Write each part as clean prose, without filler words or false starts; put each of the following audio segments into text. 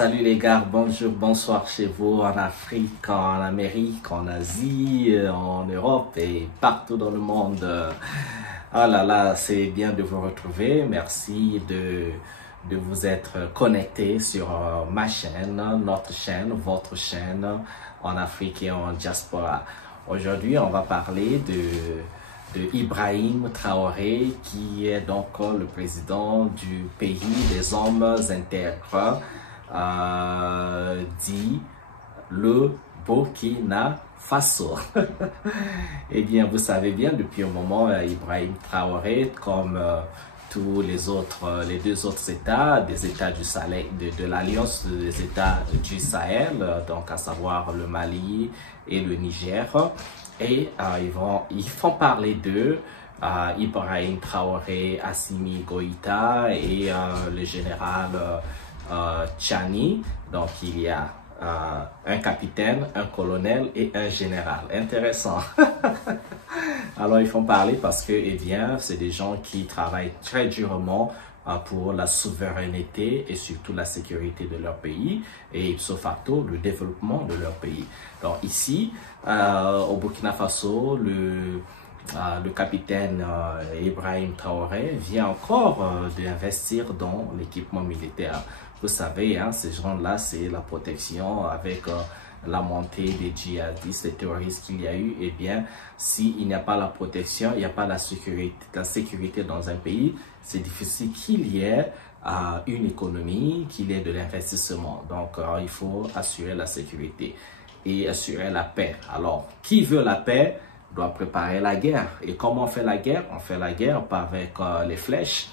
Salut les gars, bonjour, bonsoir chez vous en Afrique, en Amérique, en Asie, en Europe et partout dans le monde. Ah là là, c'est bien de vous retrouver. Merci de vous être connectés sur ma chaîne, notre chaîne, votre chaîne en Afrique et en diaspora. Aujourd'hui, on va parler de Ibrahim Traoré, qui est donc le président du pays des hommes intègres, dit le Burkina Faso. Eh bien, vous savez bien, depuis un moment, Ibrahim Traoré, comme tous les deux autres États, des États du Sahel, de l'Alliance des États du Sahel, donc à savoir le Mali et le Niger, et ils font parler d'eux, Ibrahim Traoré, Assimi Goïta et le général Tchani. Donc il y a un capitaine, un colonel et un général. Intéressant. Alors ils font parler parce que, eh bien, c'est des gens qui travaillent très durement pour la souveraineté et surtout la sécurité de leur pays et ipso facto le développement de leur pays. Donc ici, au Burkina Faso, le capitaine Ibrahim Traoré vient encore d'investir dans l'équipement militaire. Vous savez, hein, ces gens-là, c'est la protection avec la montée des djihadistes, des terroristes qu'il y a eu. Eh bien, s'il n'y a pas la protection, il n'y a pas la sécurité dans un pays, c'est difficile qu'il y ait une économie, qu'il y ait de l'investissement. Donc, il faut assurer la sécurité et assurer la paix. Alors, qui veut la paix doit préparer la guerre. Et comment on fait la guerre? On fait la guerre pas avec les flèches,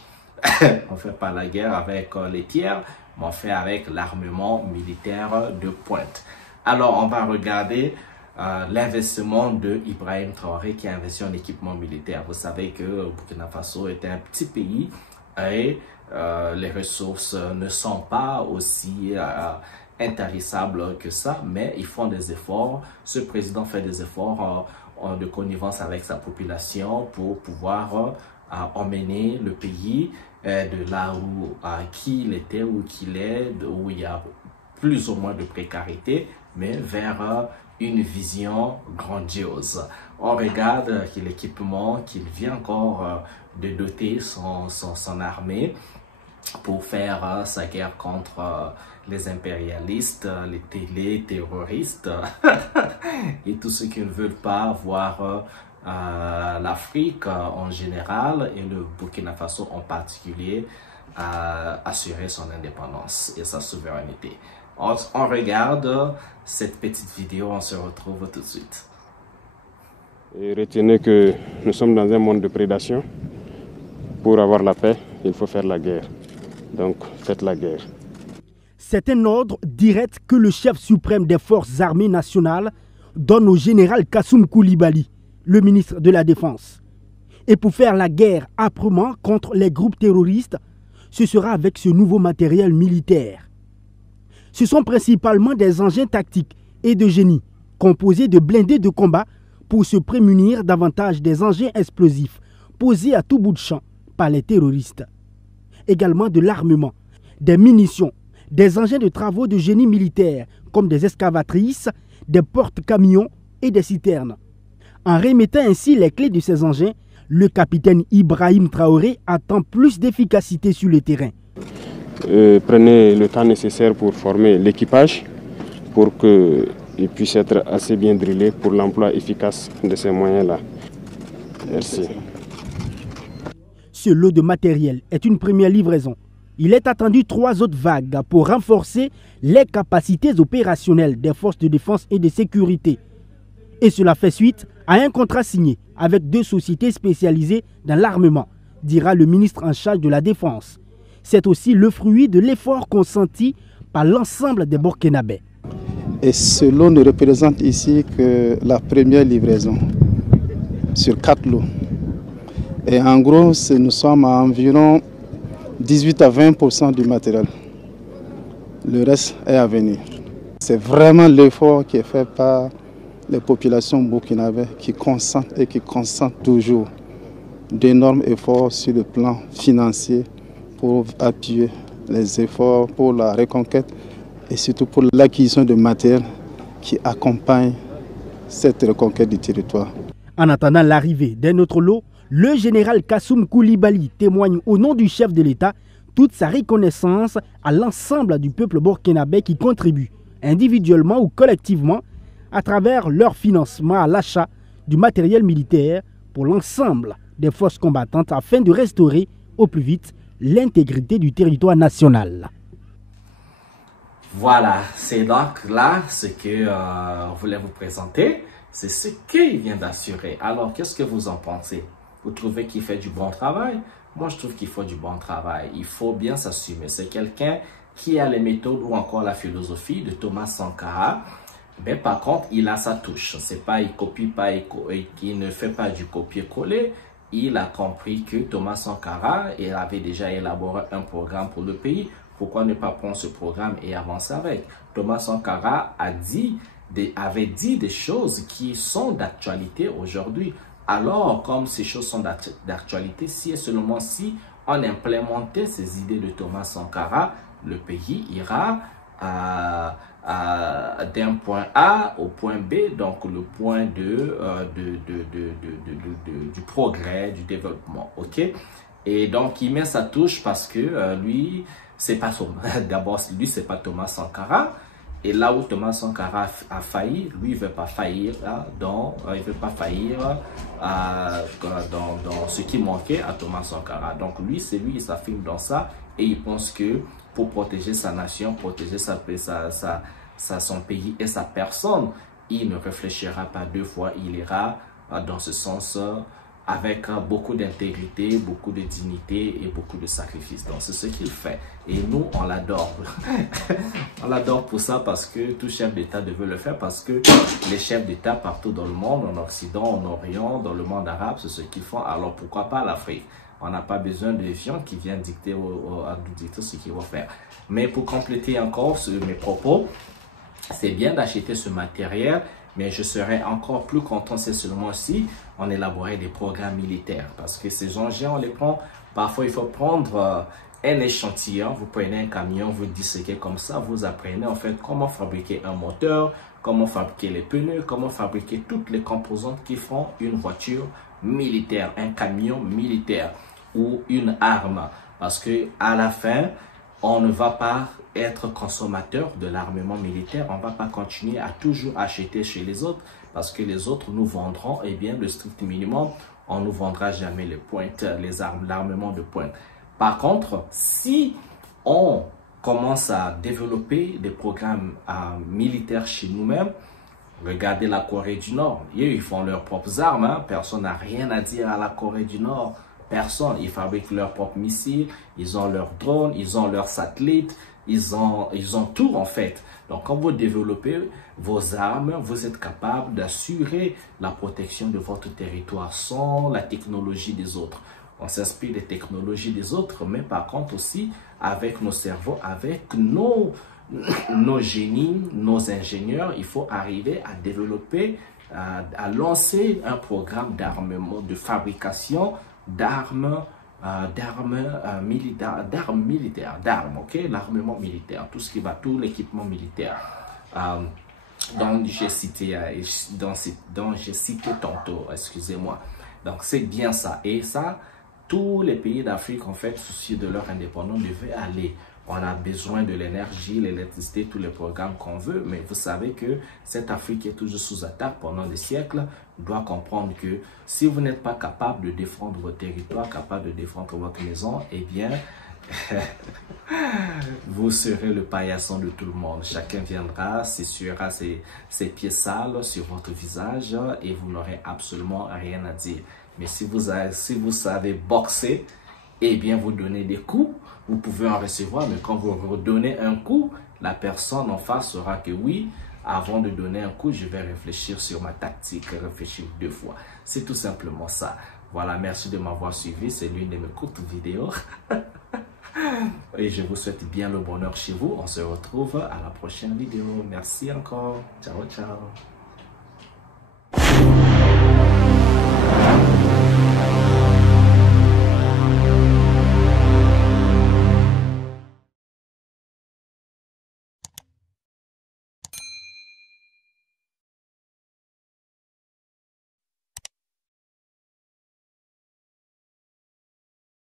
on fait pas la guerre avec les tirs, mais on fait avec l'armement militaire de pointe. Alors, on va regarder l'investissement de Ibrahim Traoré qui a investi en équipement militaire. Vous savez que le Burkina Faso est un petit pays et les ressources ne sont pas aussi intarissables que ça, mais ils font des efforts. Ce président fait des efforts de connivence avec sa population pour pouvoir emmener le pays de là où qu'il était, où qu'il est, où il y a plus ou moins de précarité, mais vers une vision grandiose. On regarde l'équipement qu'il vient encore de doter son armée pour faire sa guerre contre les impérialistes, les terroristes et tous ceux qui ne veulent pas voir l'Afrique en général et le Burkina Faso en particulier assurer son indépendance et sa souveraineté. On regarde cette petite vidéo, on se retrouve tout de suite. Et retenez que nous sommes dans un monde de prédation. Pour avoir la paix, il faut faire la guerre. Donc, faites la guerre. C'est un ordre direct que le chef suprême des forces armées nationales donne au général Kassoum Koulibaly, le ministre de la Défense. Et pour faire la guerre âprement contre les groupes terroristes, ce sera avec ce nouveau matériel militaire. Ce sont principalement des engins tactiques et de génie, composés de blindés de combat pour se prémunir davantage des engins explosifs posés à tout bout de champ par les terroristes. Également de l'armement, des munitions, des engins de travaux de génie militaire comme des excavatrices, des porte-camions et des citernes. En remettant ainsi les clés de ces engins, le capitaine Ibrahim Traoré attend plus d'efficacité sur le terrain. Prenez le temps nécessaire pour former l'équipage pour qu'il puisse être assez bien drillé pour l'emploi efficace de ces moyens-là. Merci. Ce lot de matériel est une première livraison. Il est attendu 3 autres vagues pour renforcer les capacités opérationnelles des forces de défense et de sécurité. Et cela fait suite à un contrat signé avec 2 sociétés spécialisées dans l'armement, dira le ministre en charge de la Défense. C'est aussi le fruit de l'effort consenti par l'ensemble des Burkinabés. Et ce lot ne représente ici que la première livraison sur 4 lots. Et en gros, nous sommes à environ 18 à 20% du matériel. Le reste est à venir. C'est vraiment l'effort qui est fait par les populations burkinabées qui consentent et qui consentent toujours d'énormes efforts sur le plan financier pour appuyer les efforts pour la reconquête et surtout pour l'acquisition de matériel qui accompagne cette reconquête du territoire. En attendant l'arrivée d'un autre lot, le général Kassoum Koulibaly témoigne au nom du chef de l'État toute sa reconnaissance à l'ensemble du peuple burkinabé qui contribue individuellement ou collectivement à travers leur financement à l'achat du matériel militaire pour l'ensemble des forces combattantes afin de restaurer au plus vite l'intégrité du territoire national. Voilà, c'est donc là ce que on voulait vous présenter. C'est ce qu'il vient d'assurer. Alors, qu'est-ce que vous en pensez? Vous trouvez qu'il fait du bon travail? Moi, je trouve qu'il fait du bon travail. Il faut bien s'assumer. C'est quelqu'un qui a les méthodes ou encore la philosophie de Thomas Sankara. Mais par contre, il a sa touche. C'est pas, il copie pas, il ne fait pas du copier-coller. Il a compris que Thomas Sankara avait déjà élaboré un programme pour le pays. Pourquoi ne pas prendre ce programme et avancer avec? Thomas Sankara avait dit des choses qui sont d'actualité aujourd'hui. Alors, comme ces choses sont d'actualité, si et seulement si on implémentait ces idées de Thomas Sankara, le pays ira d'un point A au point B, donc le point du progrès, du développement. Ok? Et donc, il met sa touche parce que lui, c'est pas d'abord, lui, c'est pas Thomas Sankara. Et là où Thomas Sankara a failli, lui, il ne veut pas faillir dans ce qui manquait à Thomas Sankara. Donc lui, c'est lui, il s'affirme dans ça et il pense que pour protéger sa nation, protéger son pays et sa personne, il ne réfléchira pas deux fois, il ira dans ce sens avec beaucoup d'intégrité, beaucoup de dignité et beaucoup de sacrifices. Donc, c'est ce qu'il fait. Et nous, on l'adore. On l'adore pour ça parce que tout chef d'État devait le faire parce que les chefs d'État partout dans le monde, en Occident, en Orient, dans le monde arabe, c'est ce qu'ils font. Alors, pourquoi pas l'Afrique? On n'a pas besoin de gens qui viennent dicter à nous dicter ce qu'ils vont faire. Mais pour compléter encore mes propos, c'est bien d'acheter ce matériel, mais je serais encore plus content si seulement si on élaborait des programmes militaires. Parce que ces engins, on les prend, parfois il faut prendre un échantillon, vous prenez un camion, vous disséquez comme ça, vous apprenez en fait comment fabriquer un moteur, comment fabriquer les pneus, comment fabriquer toutes les composantes qui font une voiture militaire, un camion militaire ou une arme. Parce que à la fin, on ne va pas être consommateur de l'armement militaire, on ne va pas continuer à toujours acheter chez les autres parce que les autres nous vendront le strict minimum, on ne nous vendra jamais les pointes, les armes, l'armement de pointe. Par contre, si on commence à développer des programmes militaires chez nous-mêmes, regardez la Corée du Nord, ils font leurs propres armes, personne n'a rien à dire à la Corée du Nord. Personne, ils fabriquent leurs propres missiles, ils ont leurs drones, ils ont leurs satellites, ils ont tout en fait. Donc quand vous développez vos armes, vous êtes capable d'assurer la protection de votre territoire sans la technologie des autres. On s'inspire des technologies des autres, mais par contre aussi avec nos cerveaux, avec nos génies, nos ingénieurs, il faut arriver à développer, à lancer un programme d'armement, de fabrication d'armes militaires, ok, l'armement militaire, tout ce qui va, tout l'équipement militaire dont j'ai cité tantôt, excusez-moi. Donc c'est bien ça, et ça, tous les pays d'Afrique en fait, soucieux de leur indépendance, devaient aller. On a besoin de l'énergie, l'électricité, tous les programmes qu'on veut, mais vous savez que cette Afrique est toujours sous attaque pendant des siècles. Doit comprendre que si vous n'êtes pas capable de défendre votre territoire, capable de défendre votre maison, eh bien, vous serez le paillasson de tout le monde. Chacun viendra, s'essuiera ses pieds sales sur votre visage et vous n'aurez absolument rien à dire. Mais si vous savez boxer, eh bien, vous donnez des coups. Vous pouvez en recevoir, mais quand vous redonnez un coup, la personne en face saura que oui, avant de donner un coup, je vais réfléchir sur ma tactique, réfléchir deux fois. C'est tout simplement ça. Voilà, merci de m'avoir suivi. C'est l'une de mes courtes vidéos. Et je vous souhaite bien le bonheur chez vous. On se retrouve à la prochaine vidéo. Merci encore. Ciao, ciao.